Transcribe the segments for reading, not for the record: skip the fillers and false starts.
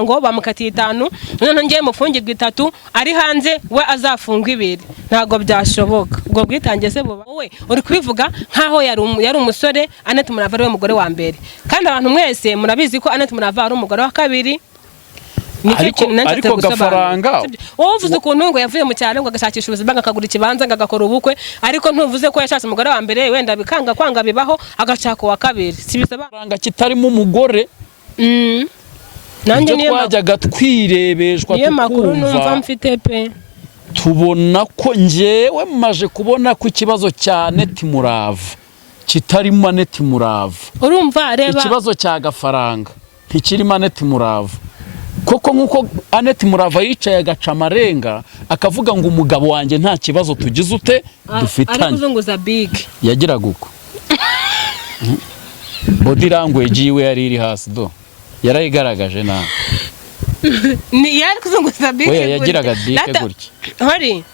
ngo bamukatiye 5 none ngiye mufungirwa 3 ari hanze we azafungwa 2 ntago byashoboka ubwo bwitange se buba wowe uri kubivuga nkaho yari umusore Annette Murava ari we mugore wa mbere kandi abantu mwese murabizi ko Annette Murava ari umugore wa kabiri ariko gafaranga wowe uvuze ukuntu ngo yavuye mu cyaro ngo agashakisha ubuzima akagura ikibanza ngagakora ubukwe ariko ntuvuze ko yashatse umugore wa mbere wenda bikanga kwanga bibaho agashaka wa kabiri sibisaba faranga kitarimo umugore nanjye niyo twajyaga twirebeshwa tukumva mfite pe tubona ko ngewe maje kubona ku kibazo cya Annette Murava kitarimo Annette Murava urumva reba ikibazo cya gafaranga ntikirimo Annette Murava koko nkuko Annette Murava yicaye agaca amarenga akavuga ngo umugabo wanjye nta kibazo tugize ute dufitanye ari kuzunguza big yagiraga uko body language yiwe yari iri hasi do yarayigaragaje na ni yari kuzunguza big yagiraga dike gutya hori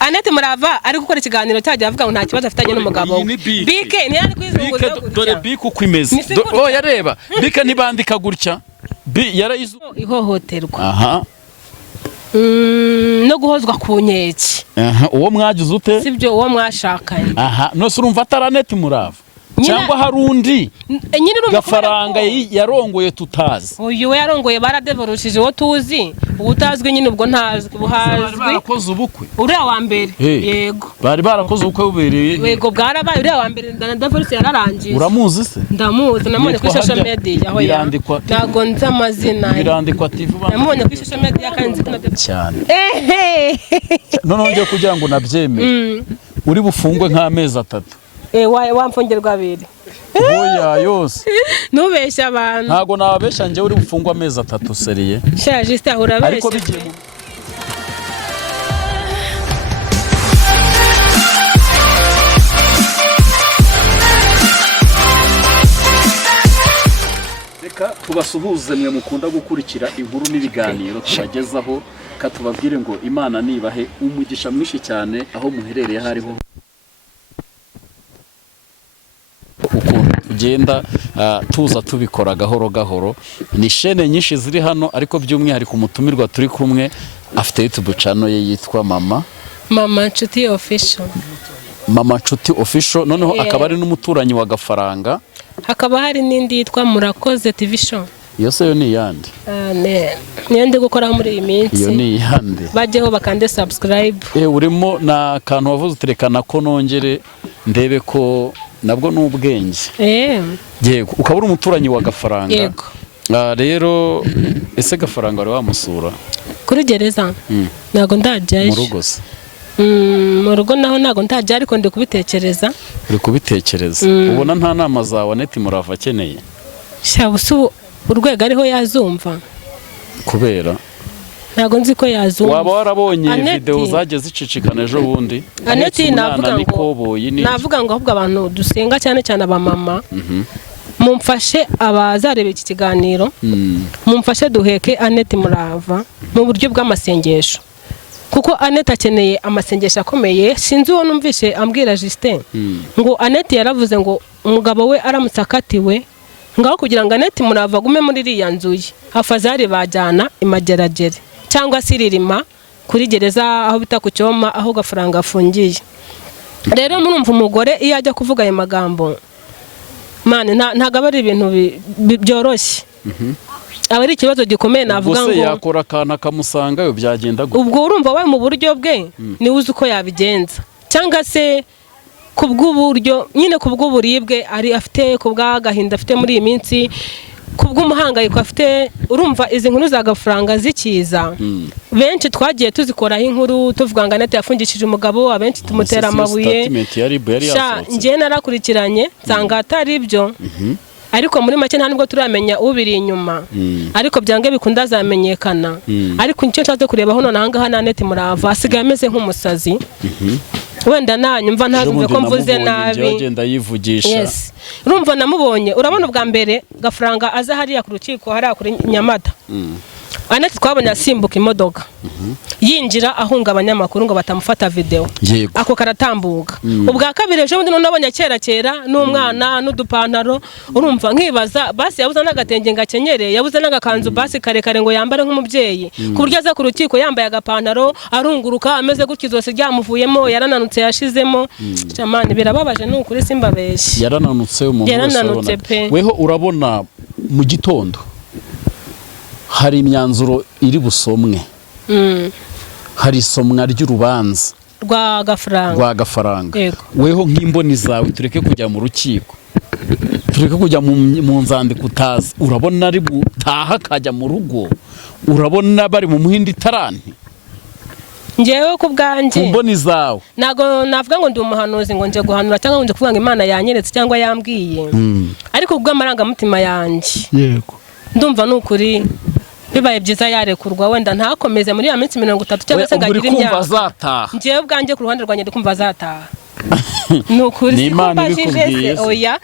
Annette Murava ari gukora ikiganiro cyaje avuga ngo nta kibazo afitanye n'umugabo big ni yari kwizunguza gutya dore big uko imeze yareba big nibandika gutya yarayizu ihohoterwa aha no guhozwa ku nkeke uwo mwagize ute sibyo uwo mwashakanye no surumva atari Annette Murava cyangwa harundi gafaranga yarongoye tutazi uyu yarongoye baradevolushije wo tuzi ubutazwe nyine ubwo ntazwe buhazwe barakoze ubukwe uriya wa mbere yego bari barakoze ubukwe bubereye yego bwarabaye uriya wa mbere na devolution yararangiye uramuzi se ndamuzi namone kuri social media aho nago nzi amazina birandikwa TV namone kuri social media kandi cyane none ngiye kugira ngo nabyemere uri bufungwe nk'amezi 3 wamfungerwa 2 oya yose nubeshya abantu ntago nababesha nje uri bufungwa amezi 3 seriye sha juste ahura besha ariko bigiye reka tubasuhuze mwe mukunda gukurikira inkuru n'ibiganiro tubagezaho katubabwire ngo Imana nibahe umugisha mwinshi cyane aho muherereye hariho ukuntu tugenda tuza tubikora gahoro ni shene nyinshi ziri hano ariko by'umwihariko umutumirwa turi kumwe afite YouTube channel ye yitwa Mama Nshuti Official noneho akaba ari n'umuturanyi wa gafaranga hakaba hari n'indi yitwa Murakoze TV show iyo se yo ni yandi niyo ndi gukora muri iyi minsi iyo ni yandi bajyeho bakande subscribe urimo na kantu wavuze uterekana ko nongere ndebe ko nabwo n'ubwenge yego ukabura umuturanyi wa gafaranga yego rero ese gafaranga wari wamusura kuri gereza nago ndajyaje mu rugo se mu rugo naho nago ndajya ariko ndi kubitekereza ubona nta nama zawe Annette Murava akeneye shabusu urwego ariho yazumva kubera ntago nzi ko yazumva waba warabonye video zaje zicicikana ejo bundi Annette navuga ngo ahubwo abantu dusenga cyane aba mama mumfashe abazareba iki kiganiro mumfashe duheke Annette Murava mu buryo bw'amasengesho kuko Annette akeneye amasengesho akomeye sinzi uwo numvishe ambwira Justin ngo Annette yaravuze ngo umugabo we aramutsakatiwe ngaho kugira ngo Annette Murava agume muri iriya nzuye afazari bajyana imageragere cyangwa siririma kuri gereza aho bita ku cyoma aho gafaranga afungiye rero murumva umugore iyo ajya kuvuga ayo magambo mane ntago ari ibintu byoroshye aba ari ikibazo gikomeye navuga ngo yakora kana kamusanga yo byagenda ubwo urumva we mu buryo bwe ni uzi uko yabigenza cyangwa se kubw'uburyo nyine kubw'uburibwe ari afite kubw'agahinda afite muri iyi minsi kubw'umuhangayiko afite urumva izi nkuru za gafaranga zikiza benshi twagiye tuzikoraho inkuru tuvuga ngo Annette yafungishije umugabo abenshi tumutera amabuye ngiye narakurikiranye nsanga atari ibyo ariko muri make nta nubwo turamenya ubiri inyuma ariko byange bikunda zamenyekana ariko icyo nshatse kurebaho none ahangaha Annette Murava asigaye ameze nk'umusazi wenda nanyumva ntazumve ko mvuze nabi agenda yivugisha urumva namubonye urabona ubwa mbere gafaranga aza hariya ku rukiko hariya kuri Nyamata Aneti twabonye asimbuka imodoka yinjira ahunga abanyamakuru ngo batamufata video ako karatambuka ubwa kabiri ejo bundi nabonye kera n'umwana n'udupantaro urumva nkibaza basi yabuze n'agatenge ngakenyere yabuze n'agakanzu basi karekare ngo yambare nk'umubyeyi ku buryo aza ku rukiko yambaye agapantaro arunguruka ameze gutyo zose ryamuvuyemo yarananutse yashizemo cyamani birababaje n'ukuri simbabeshi yarananutse umuntu wese weho urabona mu gitondo hari imyanzuro iri busomwe hari isomwa ry'urubanza rwa gafaranga weho nk'imboni zawe tureke kujya mu rukiko tureke kujya mu nzandiko utazi urabona ari gutaha akajya mu rugo urabona bari mu muhindi taranti ngewe ku bwanjye mboni zawe nago navuga ngo ndi umuhanuzi ngo nje guhanura cyangwa ngo nje kuvuga ngo Imana yanyeretse cyangwa yambwiye ariko ubwo amarangamutima yanjye yego ndumva n'ukuri bibaye byiza yarekurwa wenda ntakomeze muri ya minsi 30 cyangwa se ngagira imyaka ngewe bwanjye ku ruhande rwanjye ndikumva azataha nukuri sikubashije oya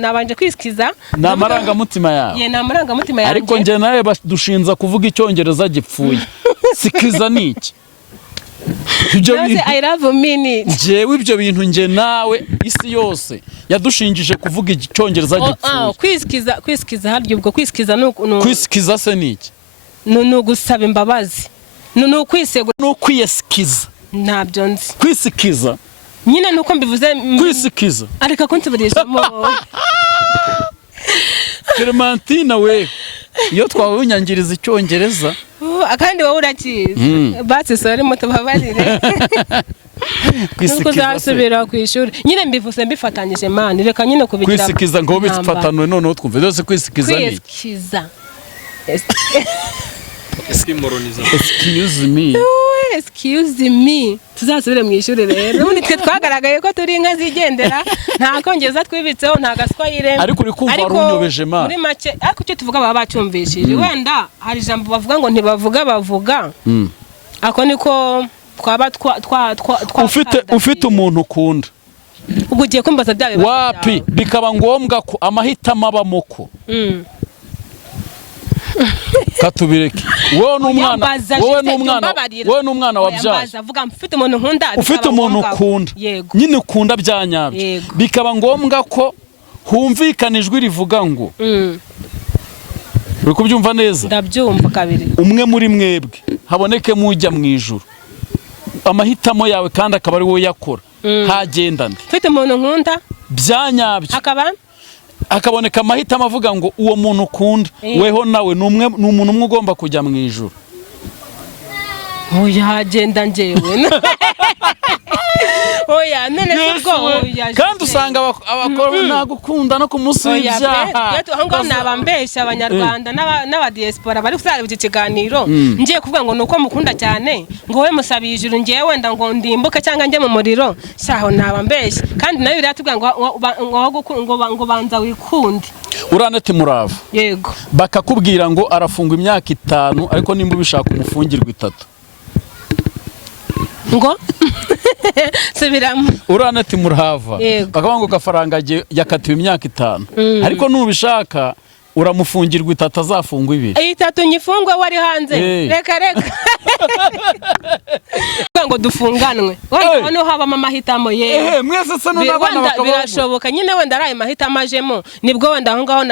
nabanje kwisikiza n'amarangamutima yawe n'amarangamutima yanjye ariko nje nawe dushinza kuvuga icyongereza gipfuye sikiza niki I love minute jewe ibyo bintu nje nawe isi yose yadushingije kuvuga icyongereza gipfuye kwisikiza haryo ubwo kwisikiza kwisikiza se niki n'ugusaba imbabazi n'ukwisegura n'ukwiyesikiza ntabyo nzi kwisikiza nyine nuko mbivuze kwisikiza ariko kunsubirizamo Clementina we iyo twawunyangiriza icyongereza akandi wowe urakizi basi sori mutubabarire kuzasubira ku ishuri nyine mbivuze mbifatanyije mani reka nyine kubigira kwisikiza ngo bifatane noneho twumve byose kwisikiza ni kwisikiza excuse me tuzasubire mu ishuri rero ubundi twe twagaragaye ko turi inka zigendera nta kongeza twibitseho nta gaswayire ariko uri kumva runyobeje ma muri make ariko icyo tuvuga baba bacyumvishije wenda hari ijambo bavuga ngo ntibavuga bavuga ako niko twaba ufite umuntu ukunda ubwo ugiye kumbaza bya bibazo wapi bikaba ngombwa ko amahitamo abamoko katubireke wowe n'umwana wabyaye ufite umuntu ukunda nyine ukunda bya nyabyo bikaba ngombwa ko humvikana ijwi rivuga ngo uri kubyumva neza ndabyumva kabiri umwe muri mwebwe habonekemo ujya mu ijuru amahitamo yawe kandi akaba ari wowe yakora hagendane ufite umuntu nkunda bya nyabyo akaboneka amahitamo avuga ngo uwo muntu ukunda weho nawe ni umuntu umwe ugomba kujya mu ijuru oya hagenda njyewe oya none sibwo kandi usanga abakora nagukunda no kumusubya aho nabambesha abanyarwanda n'abadiaspora bari kusara iki kiganiro ngiye kuvuga ngo nuko mukunda cyane ngo we musabiye ijuru ngiye wenda ngo ndimbuke cyangwa njye mu muriro cyaho nabambesha kandi nayo biratubwira ngo banza wikunde Uranete Murava yego bakakubwira ngo arafungwa imyaka 5 ariko nimba ubishaka umufungirwa 3 ngo subiramo Uranete Murava bakavuga ngo gafaranga yakatiwe imyaka 5 ariko nubishaka uramufungirwa 3 azafungwa 2 3 nyifungwa wari hanze reka ngo dufunganwe wenda no haba amahitamo mwese se n'abana bakaba birashoboka nyine wenda araye mahitamo ajemo nibwo wenda aho ngaho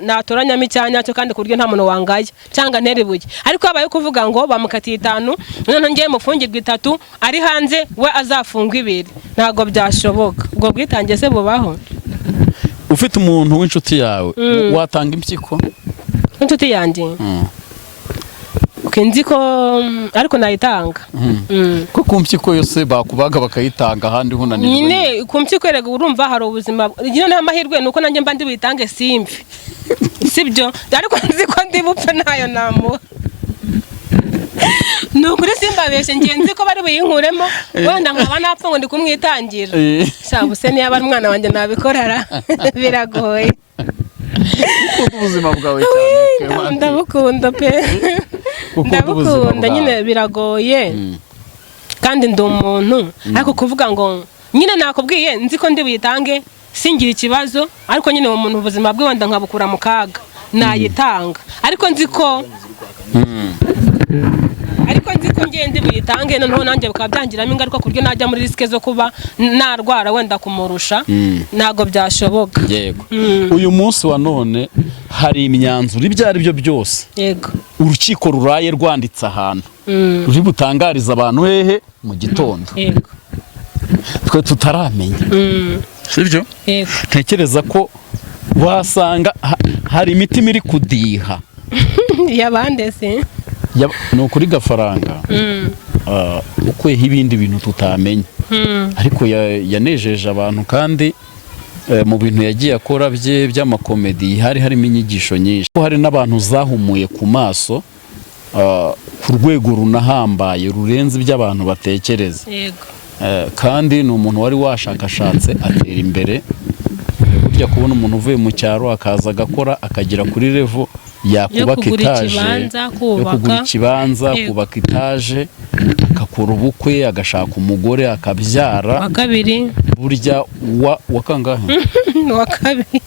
natoranyamo icyanya cyo kandi kuryo nta muntu wangaye cyangwa nteribuye ariko abaye kuvuga ngo bamukatiye 5 none ngiye mufungirwa 3 ari hanze we azafungwa 2 ntago byashoboka ubwo bwitange se bubaho ufite umuntu w'inshuti yawe watanga impyiko inshuti yanjye nzi ko ariko nayitanga ko ku mpyiko yose bakubaga bakayitanga ahandi hunanirwa nyine ku mpyiko rega urumva hari ubuzima nyine n'amahirwe nuko nanjye mba ndi bitange simfi sibyo ariko nzi ko ndi bupfe nayo namu nukuri simbabeshe ngenzi ko bari buyinkuremo wenda nkaba napfa ngo ndi kumwitangira shabuse niyo aba umwana wanjye nabikorara biragoye ubuzima bwawe cyane ndabukunda pe ndabukunda nyine biragoye kandi ndi umuntu ariko kuvuga ngo nyine nakubwiye nzi ko ndi buyitange singira ikibazo ariko nyine uwo muntu ubuzima bwe wenda nkabukura mu kaga nayitanga ariko nzi ko ariko nzi ko ngende buyitange noneho nanjye bikaba byangiramo ingaruka ku buryo najya muri risike zo kuba narwara wenda kumurusha ntabwo byashoboka. Yego. Uyu munsi wa none hari imyanzuro ibyo ari byo byose. Yego. Urukiko ruraye rwanditse ahantu ruri butangariza abantu hehe mu gitondo. Yego. Twe tutaramenya. Sibyo? Yego. Ntekereza ko wasanga hari imitima iri kudiha. Yabande se? Ni ukuri Gafaranga ukuyeho ibindi bintu tutamenya ariko yanejeje abantu kandi mu bintu yagiye akora by'amakomedi hari harimo inyigisho nyinshi, hari n'abantu zahumuye ku maso ku rwego runahambaye rurenze iby'abantu batekereza. Kandi ni umuntu wari washakashatse atera imbere, burya kubona umuntu uvuye mu cyaro akaza agakora akagera kuri level yakubaka etaje yo kugura ikibanza, kubaka etaje, akakora ubukwe, agashaka umugore, akabyara wa kabiri, burya wa kangahe wa kabiri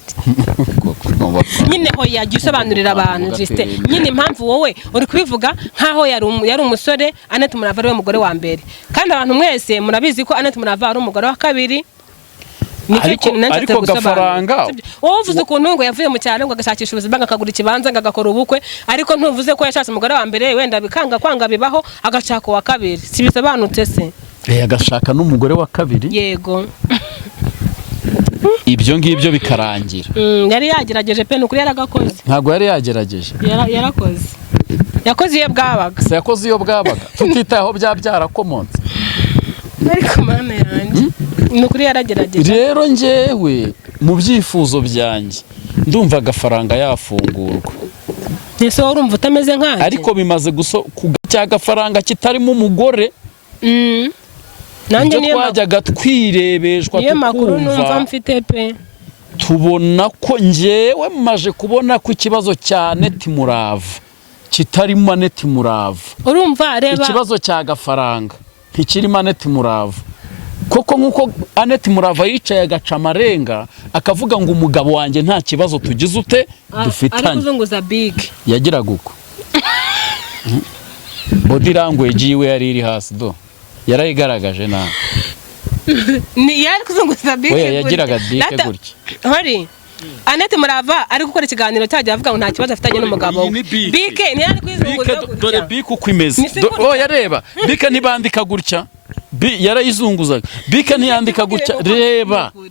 nyine ho yagiye usobanurira abantu juste nyine impamvu wowe uri kubivuga nkaho yari umusore Annette Murava ari we mugore wa mbere, kandi abantu mwese murabizi ko Annette Murava ari umugore wa kabiri. Ariko Gafaranga wowe uvuze ukuntu ngo yavuye mu cyaro ngo agashakisha ubuzima akagura ikibanza ngo agakora ubukwe, ariko ntuvuze ko yashatse umugore wa mbere wenda bikanga kwanga bibaho agashaka uwa kabiri, si bisobanutse se? Agashaka n'umugore wa kabiri. Yego. Ibyo ngibyo bikarangira. Yari yagerageje pe n'ukuri yaragakoze. Ntabwo yari yagerageje. Yarakoze. Yakoze iyo bwabaga. Se yakoze iyo bwabaga. Tutitayeho byarakomotse. Ariko mana yanjye n'ukuri yaragerageje. Rero njyewe mu byifuzo byanjye ndumva Gafaranga yafungurwa. Ese wowe urumva utameze nkanjye? Ariko bimaze cya Gafaranga kitarimo umugore. Nanjye niyo twajyaga twirebeshwa tukumva mfite pe, tubona ko njyewe maje kubona ko ikibazo cya Annette Murava kitarimo Annette Murava. Urumva reba ikibazo cya Gafaranga ntikirimo Annette Murava. Koko nkuko Annette Murava yicaye agaca amarenga akavuga ngo umugabo wanjye nta kibazo tugize ute dufitanye. Ari kuzunguza big yagiraga uko body language yiwe yari iri hasi do yarayigaragaje nawe. Ni yari kuzunguza big yagiraga dike gutya. Hori Annette Murava ari gukora ikiganiro cyagiye avuga ngo nta kibazo afitanye n'umugabo we. Bike ni yari kwizunguza gutya. Dore bike uko imeze. Yareba bike nibandika gutya. Yarayizunguzaga. Bike ntiyandika gutya.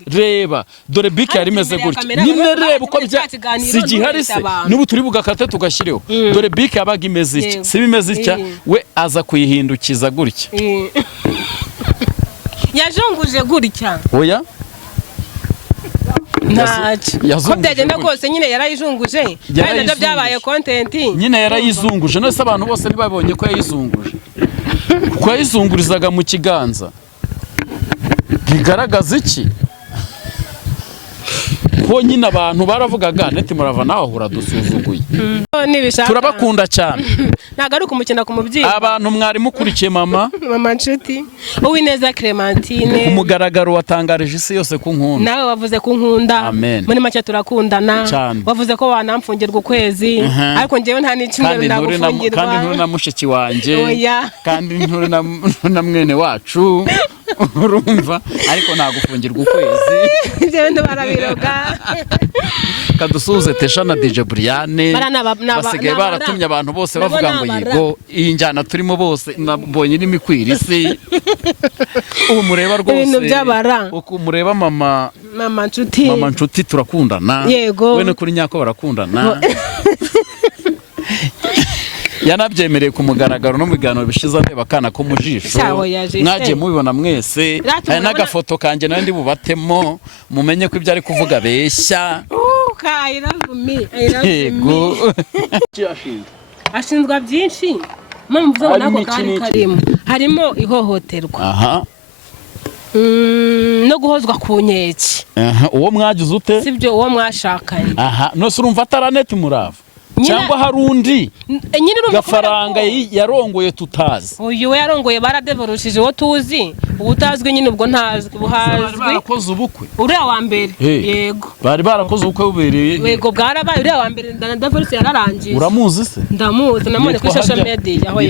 Reba dore bike yari imeze gutya. Nyine reba uko si gihari se n'ubu turi bugakate tugashyireho. Dore bike yabaga imeze iki si bimeze iki we aza kuyihindukiza gutya. Yajunguje gutya. Oya ko byagenda kose nyine yarayijunguje kandi nabyo byabaye content nyine yarayizunguje. Nose abantu bose ntibabonye ko yayizunguje kuko yayizungurizaga mu kiganza. Bigaragaza iki ko nyine abantu baravugaga Annette Murava nawe ahura dusuzuguye. Turabakunda cyane. Ntago ari kumukina ku mubyeyi. Abantu mwari mukurikiye mama Nshuti Uwineza Clementine umugaragaro watangarije isi yose ku nkunda. Nawe wavuze ku nkunda. Muri make turakundana. Wavuze ko wanamfungirwa ukwezi ariko njyewe nta n'ikimwe nagufungirwa. Kandi nturi na mushiki wanjye kandi nturi na mwene wacu urumva ariko nagufungirwa ukwezi. Njyewe ndabarabiroga. Kadusuze Tesha na DJ Briane basigaye baratumye abantu bose bavuga ngo yego iyi njyana turimo bose nabonye n'imikwiri isi. Ubu mureba rwose uko mureba mama Nshuti turakundana. We no kuri nyako barakundana. Yanabyemereye ku mugaragaro no mu biganiro bishize areba kana ko mu jisho mwagiye mubibona mwese. Hari n'agafoto kanjye nawe ndi bubatemo mumenye ko ibyo ari kuvuga beshya. I love me. Ashinzwa byinshi mpamvu zo nako harimo ihohoterwa no guhozwa ku nkeke. Uwo mwagize ute? Sibyo uwo mwashakanye. Nose urumva atari Annette Murava cyangwa hari undi Gafaranga yarongoye tutazi. Uyu we yarongoye baradevolushije uwo tuzi ubutazwi nyine ubwo ntazwi buhazwi barakoze ubukwe uriya wa mbere yego bari barakoze ubukwe bubereye yego bwarabaye uriya wa mbere na divorce yararangiye uramuzi se ndamuzi namubonye kuri social media aho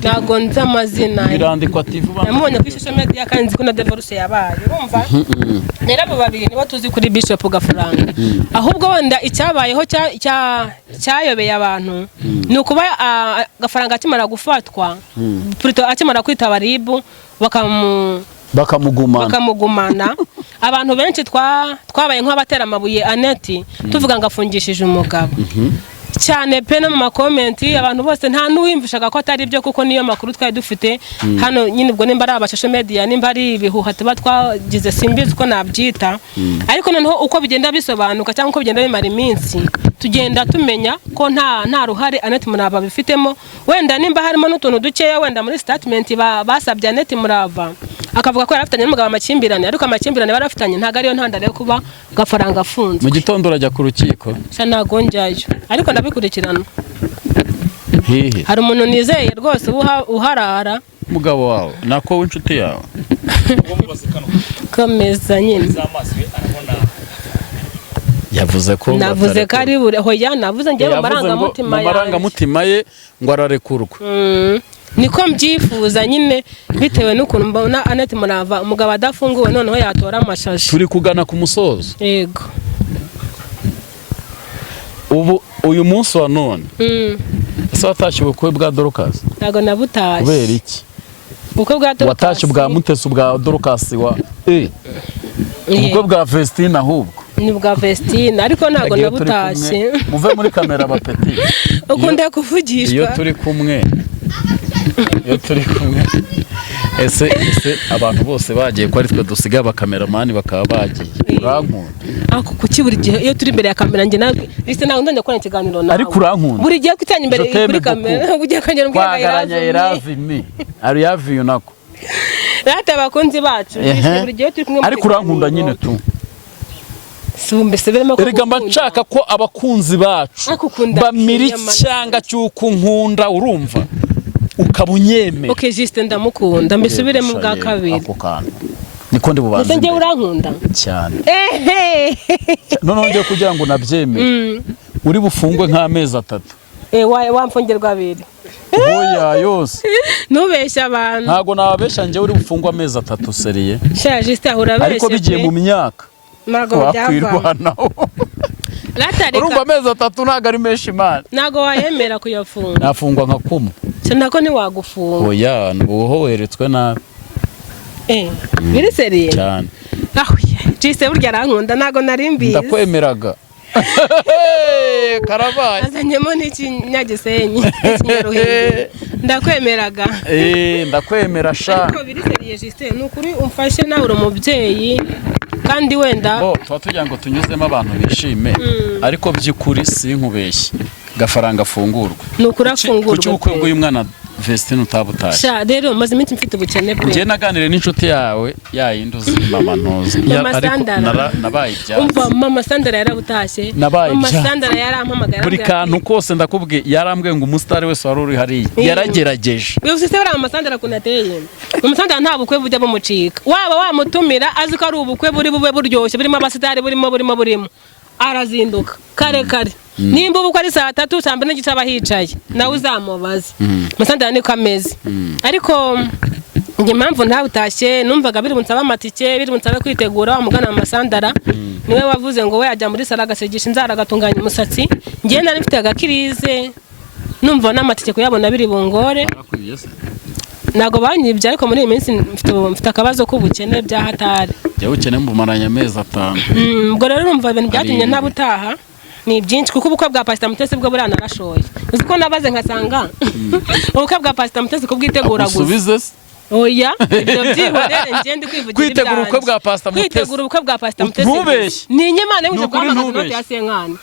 ntago nzi amazina birandikwa TV namubonye kuri social media kandi nzi ko na divorce yabaye urumva rero abo babiri nibo tuzi kuri Bishop Gafaranga ahubwo wenda icyabayeho cyayobeye abantu ni ukuba Gafaranga akimara gufatwa Purito akimara kwitaba RIB bakamugumana abantu benshi twabaye nk'abatera amabuye Annette tuvuga ngo afungishije umugabo cyane pe no mu makomenti abantu bose nta n'uwimvishaga ko atari byo kuko niyo makuru twari dufite hano nyine ubwo nimba ari abashasho media nimba ari ibihuha tuba twagize simbizi uko nabyita ariko noneho uko bigenda bisobanuka cyangwa uko bigenda bimara iminsi tugenda tumenya ko nta ruhare Annette Murava bifitemo wenda nimba harimo n'utuntu dukeya wenda muri statement basabye Annette Murava akavuga ko yarafitanye n'umugabo amakimbirane ariko amakimbirane barafitanye ntago ariyo ntandaro yo kuba Gafaranga afunzwe mu gitondo urajya ku rukiko ntago njyayo ariko ndabikurikirana hari umuntu nizeye rwose uharara umugabo wawe nako w'inshuti yawe komeza nyine yavuze ko navuze ko ari hoya navuze ngiye mu marangamutima ye ngo ararekurwa niko mbyifuza nyine bitewe n'ukuntu mbona Annette Murava umugabo adafunguwe noneho yatora amashashi turi kugana ku musozo yego ubu uyu munsi wa none ese watashye ubukwe bwa Dorcas ntago nabutashye kubera iki ubukwe bwa Dorcas watashye bwa Mutesi bwa Dorcas wa ubukwe bwa Vestine ahubwo ni bwa Vestine ariko ntago nabutashye muve muri kamera bapeti ukunda kuvugishwa iyo turi kumwe ese abantu bose bagiye ko ari twe dusigaye abakameramani bakaba bagiye urankunda ako kuki buri gihe iyo turi imbere ya kamera njye nawe bise nawe ndajya gukora ikiganiro nawe ariko urankunda buri gihe kwitanya imbere kuri kamera ugiye kongera mbwira I love me I love you nako rata abakunzi bacu buri gihe turi kumwe ariko urankunda nyine tu mbese birimo ko erega mbashaka ko abakunzi bacu bamira icyanga cy'uko nkunda urumva ukabunyeme okay juste ndamukunda mbisubiremo bwa kabiri ako kantu niko ndi bubanze nje urankunda cyane none ngiye kugira ngo nabyemere uri bufungwe nk'amezi 3 wamfungerwa 2 oya yose nubeshya abantu ntago nababesha nje uri bufungwa amezi 3 seriye sha juste ahura beshe ariko bigiye mu myaka nago byava urumva amezi 3 ntago ari menshi imana nago wayemera kuyafunga nafungwa nka kumu nako ni wagufunga oya nubuhoheretswe nabi biri seriye cyane jise burya arankunda nago narimbize ndakwemeraga karabaye azanyemo n'ikinyagisenyi ikinyaruhenge ndakwemeraga ndakwemera sha ariko biri seriye jise nukuri umfashe nawe uri umubyeyi kandi wenda tuba tugira ngo tunyuzemo abantu bishime ariko by'ukuri sinkubeshye Gafaranga afungurwa nukuri afungurwa kuki ubukwe bw'uyu mwana Vestine utabutashye sha rero maze iminsi mfite ubukene pe ngiye naganire n'inshuti yawe yayinduzi mama ntozi nabaye ibyazi umva mama Sandra yarabutashye mama Sandra yarampamagara buri kantu kose ndakubwiye yarambwiye ngo umustar wese wari uri hariya yaragerageje bivuze se bara mama Sandra kunateye mama Sandra nta bukwe bujya bumucika waba wamutumira azi ko ari ubukwe buri bube buryoshye burimo abasitari burimo arazinduka kare nimba ubukwe ari 3 cyangwa n'igice abahicaye nawe uzamubaza Musandara niko ameze ariko nge mpamvu ntabutashye numvaga biri bunsaba amatike biri bunsaba kwitegura umugana wa Masandara niwe wavuze ngo we ajya muri sala gasegisha inzara gatunganya umusatsi nge nari mfite agakirize numva n'amatike kuyabona biri bungore nago banyibye ariko muri iyi minsi mfite akabazo k'ubukene bya hatari yewe ukene mbumaranya amezi 5 ubwo rero numva ibintu byatumye ntabutaha ni byinshi kuko ubukwe bwa Pastor Mutesi bwo burana narashoye uzi ko nabaze nkasanga ubukwe bwa Pastor Mutesi ko bwitegura gusa oya ibyo byihorere ngende kwivugira kwitegura ubukwe bwa Pastor Mutesi kwitegura ubukwe bwa Pastor Mutesi ni inyemane y'uje guhamagara ya senkani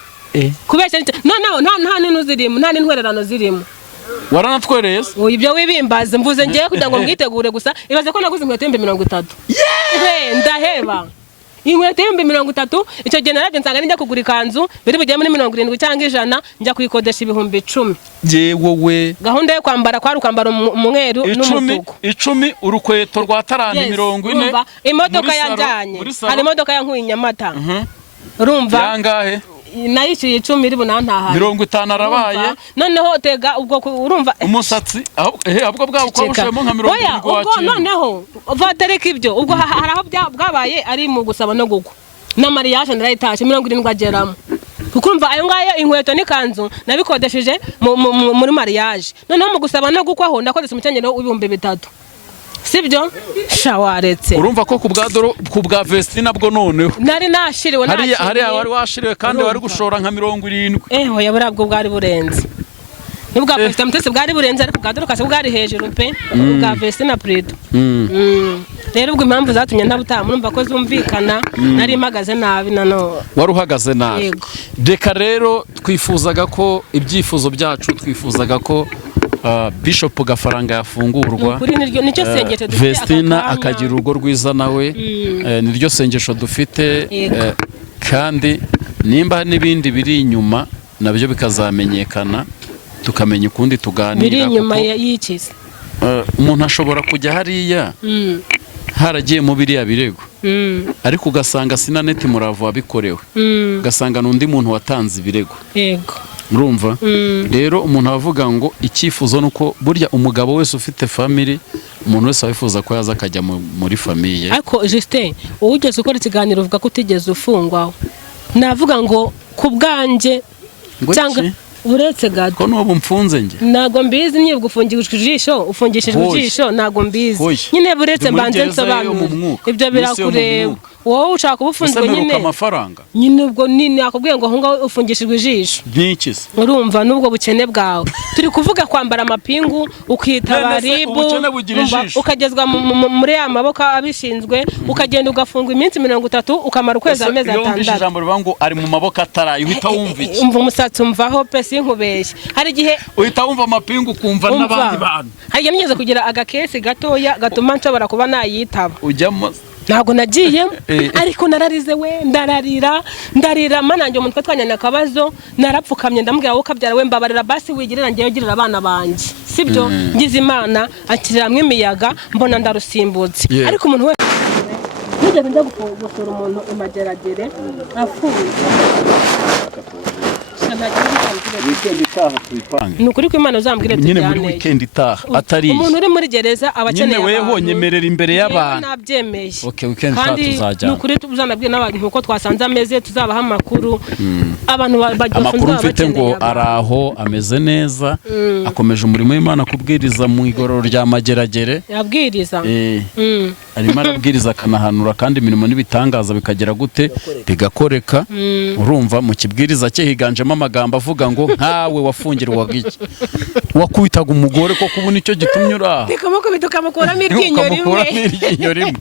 kubeshya noneho nta n'intu zirimo nta n'intwererano zirimo waranatwereye se ibyo wibimbaze mvuze ngiye kugira ngo mwitegure gusa ibaze ko naguze inkweto 30 ndaheba inkweto y'ibihumbi 30 icyo gihe narabyo nsanga njya kugura ikanzu biri bujye muri 70 cyangwa 100 njya kuyikodesha ibihumbi 10 je wowe gahunda yo kwambara kwari ukambara umweru n'umutuku 10 urukweto rwa tarani 40 imodoka yanjanye hari imodoka yankuye Nyamata urumva yangahe nayishyuye 10 iri bunantaha 50 arabaye noneho tega ubwo urumva umusatsi ahubwo bwawe ko ushemo nka 70 ubwo noneho vatereka ibyo ubwo haraho bwabaye ari mu gusaba no gugwa na mariage ndarayitaje 70 ageramo kukumva ayo ngayo inkweto n'ikanzu nabikodesheje muri mariage noneho mu gusaba no gukwaho ndakodesha umukenyero w'ibihumbi 3 sibyo shawaretse urumva ko ku bwa vesti nabwo noneho nari nashiriwe hari wari washiriwe kandi wari gushora nka 70 oya burabwo bwari burenze nubwo vesti mutese bwari burenze ariko bwa dorokase bwari hejuru pe bwa vesti na predo rero ubwo impamvu zatumye ntabutaha murumva ko zumvikana nari mpagaze nabi nano wari uhagaze nabi reka rero twifuzaga ko ibyifuzo byacu twifuzaga ko Bishop Gafaranga yafungurwa Vestina akagira urugo rwiza nawe niryo sengesho dufite kandi nimba n'ibindi biri inyuma nabyo bikazamenyekana tukamenya ukundi tuganira biri inyuma y'ikiza umuntu ashobora kujya hariya haragiye mu biriya birego ariko ugasanga Sinaneti Muravu wabikorewe ugasanga n'undi muntu watanze ibirego yego urumva rero umuntu avuga ngo icyifuzo nuko burya umugabo wese ufite family umuntu wese wifuza ko yaza akajya muri famille ariko Justin ugeze ukora ikiganiro uvuga ko utigeze ufungwaho navuga ngo ku bwanje cyangwa uretse gato ko n'ubu mfunze nge nago mbizi niyo gufungishijwe ijisho nago mbizi nyine buretse mbanze nsobanura ibyo birakureba wowe ushaka kubufunzwe nyine amafaranga nyine ubwo nini akubwiye ngo ahunga ufungishijwe ijisho n'ikize urumva nubwo bukene bwawe turi kuvuga kwambara amapingu ukitaba ribu ukagezwa muri ya maboko abishinzwe ukagenda ugafungwa iminsi 30 ukamara ukwezi amezi 6 ijambo rivuga ngo ari mu maboko ataraye uhita wumva iki umva umusatsi umvaho pe sinkubeshye hari gihe uhita wumva amapingu kumva n'abandi bantu hari nigeze kugira agakesi gatoya gatuma nshobora kuba nayitaba ujyamo ntago nagiye ariko nararize we ndarira mananjye umutwe twanyana akabazo narapfukamye ndamubwira wowe kabyara we mbabarira basi wigirira ngiye ugirira abana banjye sibyo ngize Imana akiriramwe imiyaga mbona ndarusimbutse ariko umuntu we nigeze njya gusura umuntu imageragere afunze weekend itaha tuyipange nukuri ko Imana uzambwire tujyane nyine muri weekend itaha atari umuntu uri muri gereza abakeneye nyine weho nyemerera imbere y'abantu nabyemeye okay weekend itaha tuzajya nukuri uzanabwire n'abantu uko twasanze ameze tuzabaha amakuru abantu amakuru mfite ngo araho ameze neza akomeje umurimo w'Imana kubwiriza mu igororo rya Mageragere yabwiriza arimo arabwiriza akanahanura kandi imirimo n'ibitangaza bikagera gute bigakoreka urumva mu kibwiriza cye higanjemo amagambo avuga ngo nkawe wafungirwaga iki wakwitaga umugore ko kubona icyo gitumye uraha bikamoko bitukamukuramo iryinyo rimwe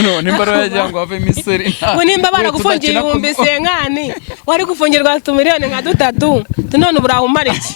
none imbaro yajya ngo ave miseri nimba baragufungira ibihumbi senkani wari gufungirwa 2 miliyoni nka 3 none uburaho umara iki